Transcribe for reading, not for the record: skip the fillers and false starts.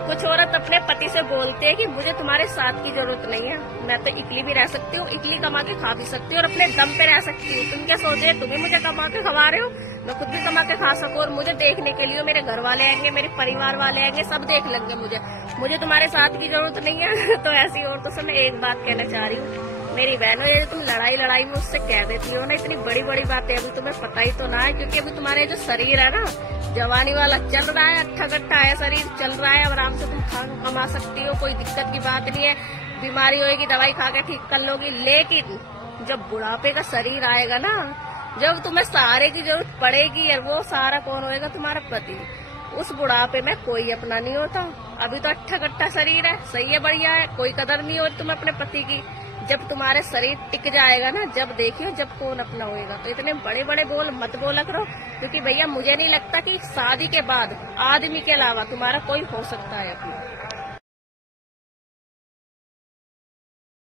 कुछ औरत अपने पति से बोलते हैं कि मुझे तुम्हारे साथ की जरूरत नहीं है, मैं तो इकली भी रह सकती हूँ, इकली कमा के खा भी सकती हूँ और अपने दम पे रह सकती हूँ। तुम क्या सोचे तुम ही मुझे कमा के खवा रहे हो, मैं खुद भी कमा के खा सकूँ और मुझे देखने के लिए मेरे घर वाले आएंगे, मेरे परिवार वाले आएंगे, सब देख लेंगे मुझे तुम्हारे साथ की जरूरत नहीं है। तो ऐसी औरतों से मैं एक बात कहना चाह रही हूँ, मेरी बहनों, ये तुम लड़ाई में उससे कह देती हो ना इतनी बड़ी बड़ी बातें, अभी तुम्हें पता ही तो ना है, क्योंकि अभी तुम्हारे जो शरीर है ना जवानी वाला चल रहा है, अच्छा गट्ठा है, शरीर चल रहा है, आराम से तुम कमा सकती हो, कोई दिक्कत की बात नहीं है। बीमारी होगी दवाई खा के ठीक कर लोगी, लेकिन जब बुढ़ापे का शरीर आएगा ना, जब तुम्हें सहारे की जरूरत पड़ेगी, और वो सहारा कौन होएगा, तुम्हारा पति। उस बुढ़ापे में कोई अपना नहीं होता। अभी तो अच्छा गट्ठा शरीर है, सही है, बढ़िया है, कोई कदर नहीं हो तुम्हें अपने पति की। जब तुम्हारे शरीर टिक जाएगा ना, जब देखियो जब कौन अपना होएगा। तो इतने बड़े बड़े बोल मत बोला करो, क्योंकि भैया मुझे नहीं लगता कि शादी के बाद आदमी के अलावा तुम्हारा कोई हो सकता है अपना।